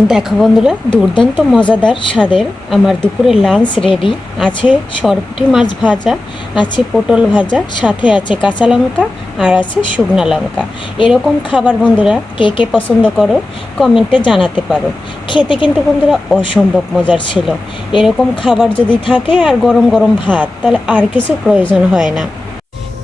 দেখো বন্ধুরা, দুর্দান্ত মজাদার স্বাদের আমার দুপুরে লাঞ্চ রেডি আছে সরপুঁটি মাছ ভাজা, আছে পটল ভাজা, সাথে আছে কাঁচা লঙ্কা আর আছে শুকনা লঙ্কা। এরকম খাবার বন্ধুরা, কে কে পছন্দ করো কমেন্টে জানাতে পারো। খেতে কিন্তু বন্ধুরা অসম্ভব মজার ছিল। এরকম খাবার যদি থাকে আর গরম গরম ভাত, তাহলে আর কিছু প্রয়োজন হয় না।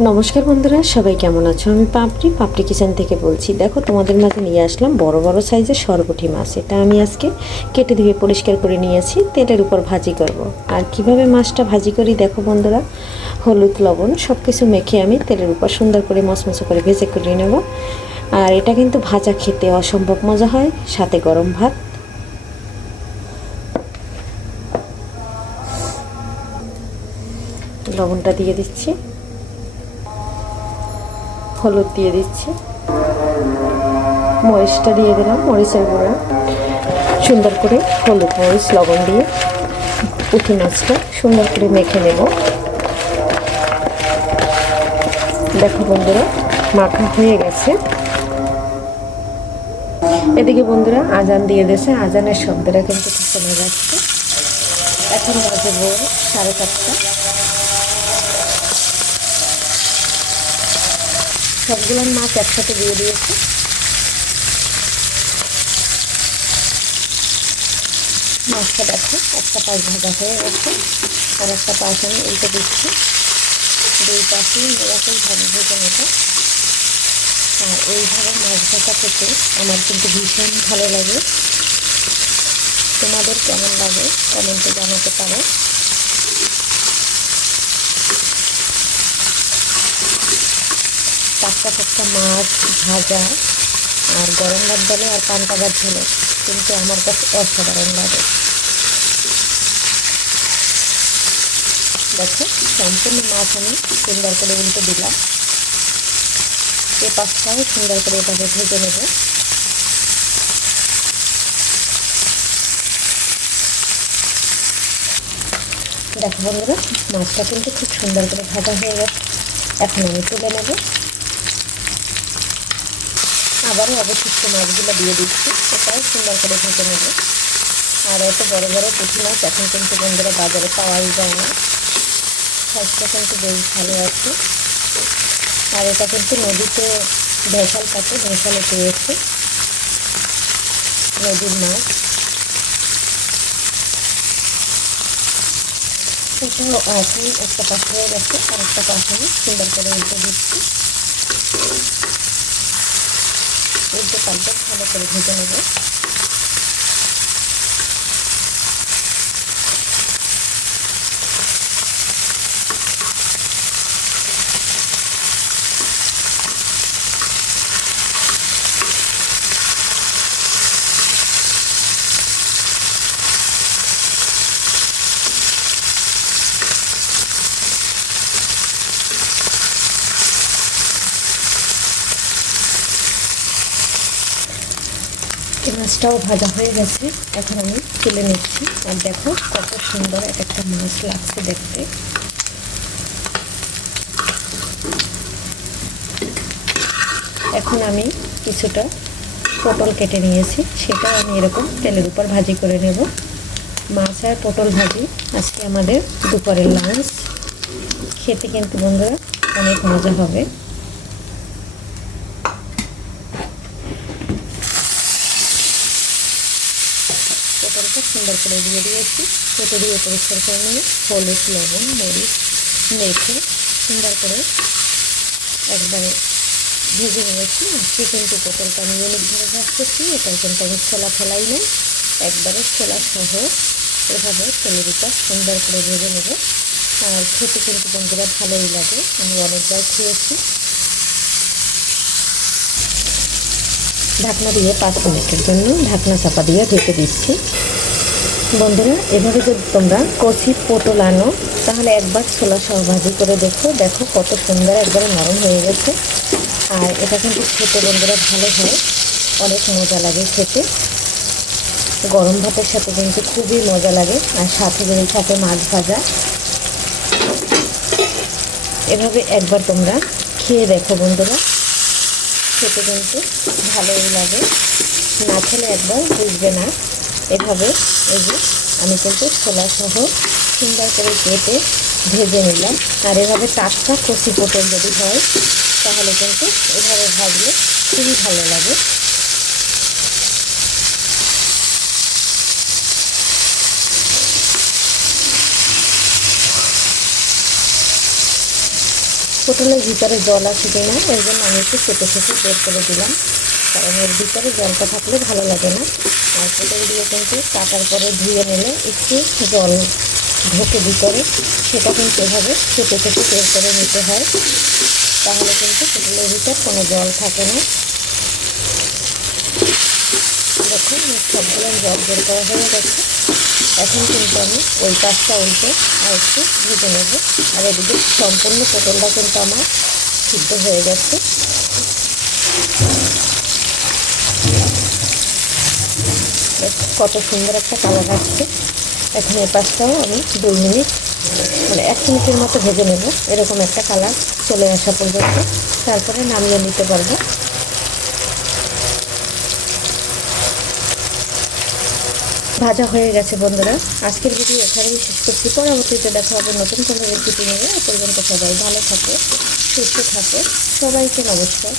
নমস্কার বন্ধুরা, সবাই কেমন আছো? আমি পাপড়ি পাপড়ি কিচেন থেকে বলছি। দেখো, তোমাদের মাঝে নিয়ে আসলাম বড় বড় সাইজের সরপুঁটি মাছ। এটা আমি আজকে কেটে ধুয়ে পরিষ্কার করে নিয়েছি তেলের উপর ভাজি করব। আর কীভাবে মাছটা ভাজি করি দেখো বন্ধুরা, হলুদ, লবণ সব কিছু মেখে আমি তেলের উপর সুন্দর করে মচমচো করে ভেজে করে নেব। আর এটা কিন্তু ভাজা খেতে অসম্ভব মজা হয়, সাথে গরম ভাত। লবণটা দিয়ে দিচ্ছি। হলুদ দিয়ে দিচ্ছি। মরিচটা দিয়ে দিলাম, মরিচের গুঁড়া। সুন্দর করে হলুদ মরিচ, লবণ দিয়ে পুঁটি মাছটা সুন্দর করে মেখে নেব। দেখো বন্ধুরা, মাখা হয়ে গেছে। এদিকে বন্ধুরা, আজান দিয়ে দিয়েছে। আজানের শব্দটা কিন্তু শোনা যাচ্ছে। এখন বাজে ভোর সাড়ে চারটা। সবগুলো মাছ একসাথে দিয়ে দিয়েছি। মাছটা দেখো, একটা পাশ ভাজা হয়ে গেছে, আর একটা পাশ আমি উল্টে দিচ্ছি। দুই পাশে এরকমভাবে ভেজে নেব। আর এইভাবে মাছ ভাজা খেতে আমার কিন্তু ভীষণ ভালো লাগে। তোমাদের কেমন লাগে? কমেন্টে জানাতে পারো। টাটকা টাটকা মাছ ভাজা আর গরম ভাত বলে আর পান্তা ভাত ঝোলে। কিন্তু আমার কাছে অসাধারণ লাগে। দেখো, সম্পূর্ণ মাছ আমি সুন্দর করে উল্টে দিলাম। এ পাশটাও সুন্দর করে এভাবে ভেজে নেব। দেখো বন্ধুরা, মাছটা কিন্তু খুব সুন্দর করে ভাজা হয়ে গেছে। এখন আমি তুলে নেব। আবারও অবশিষ্ট মাছগুলো দিয়ে দিচ্ছি। এটাও সুন্দর করে ভেজে নেব। আর এত বড় বড় পুঁটি মাছ এখন কিন্তু বন্ধুরা বাজারে পাওয়াই যায় না। সাইজটা কিন্তু বেশ ভালো আছে। আর এটা কিন্তু নদীতে ভেসাল কাটে ভেসালে পেয়েছে। নদীর মাছ। এখন একটা পাশ হয়ে গেছে। আর একটা আমি সুন্দর করে উল্টে দিচ্ছি। উল্টে পাল্টে ভালো করে ভেজে নেব। এই মাছটাও ভাজা হয়ে গেছে। এখন আমি তুলে নিচ্ছি। আর দেখো কত সুন্দর এক একটা মাছ লাগছে দেখতে। এখন আমি কিছুটা পটল কেটে নিয়েছি। সেটা আমি এরকম তেলের উপর ভাজি করে নেব। মাছ আর পটল ভাজি আজকে আমাদের দুপুরের লাঞ্চ খেতে কিন্তু বন্ধুরা অনেক মজা হবে এটার উপর সুন্দর করে দিয়ে দিয়েছি। কেটে দিয়ে পরিষ্কার করে নিয়ে হলুদ, লবণ, মরিচ মেখে সুন্দর করে একবারে ভেজে নিয়েছি। আজকে কিন্তু পটলটা আমি অনেকভাবে ভাজতেছি এটা কিন্তু আমি ছোলা ফেলাই নেই। একবারে ছোলা সহ এভাবে উপর সুন্দর করে ভেজে নেব। আর খেতে কিন্তু বন্ধুরা ভালোই লাগে, আমি অনেকবার খেয়েছি। ঢাকনা দিয়ে পাঁচ মিনিটের জন্য ঢাকনা চাপা দিয়ে ঢেকে দিচ্ছি। বন্ধুরা, এভাবে যদি তোমরা কচি পটল আনো, তাহলে একবার ছোলা সহ ভাজি করে দেখো। দেখো কত সুন্দর একবারে নরম হয়ে গেছে। আর এটা কিন্তু খেতে বন্ধুরা ভালো হয়। অনেক মজা লাগে খেতে। গরম ভাতের সাথে কিন্তু খুবই মজা লাগে। আর সাথে যদি সাথে মাছ ভাজা। এভাবে একবার তোমরা খেয়ে দেখো বন্ধুরা। খেতে কিন্তু ভালোই লাগে। না খেলে একবার বুঝবে না। এভাবে এই যে আমি কিন্তু ছোলা সহ সুন্দর করে কেটে ভেজে নিলাম। আর এভাবে টাটকা কষি পটল যদি হয়, তাহলে কিন্তু এভাবে ভাজলে খুবই ভালো লাগে। পটলের ভিতরে জল আছে কিনা, এর জন্য আমি একটু চেপে চেপে বের করে দিলাম। এর ভিতরে জলটা থাকলে ভালো লাগে না। আর পটলগুলো কিন্তু কাটার পরে ধুয়ে নিলে একটু জল ঢোকে ভিতরে, সেটা কিন্তু এভাবে চেপে চেপে বের করে নিতে হয়। তাহলে কিন্তু পটলের ভিতর কোনো জল থাকে না। দেখুন সবগুলো জল বের করা হয়ে গেছে। এখন কিন্তু আমি ওই পাশটা উল্টে আর একটু ভেজে নেব। আর এদিকে সম্পূর্ণ পটলটা কিন্তু আমার সিদ্ধ হয়ে গেছে দেখুন কত সুন্দর একটা কালার আসছে। এখন এই পাশটাও আমি দুই মিনিট মানে এক মিনিটের মতো ভেজে নেব। এরকম একটা কালার চলে আসা পর্যন্ত। তারপরে নামিয়ে নিতে পারব। ভাজা হয়ে গেছে বন্ধুরা। আজকের ভিডিও এখানেই শেষ করছি। পরবর্তীতে দেখা হবে নতুন কোনো রেসিপি নিয়ে। পর্যন্ত সবাই ভালো থাকে, সুস্থ থাকে। সবাইকে নমস্কার।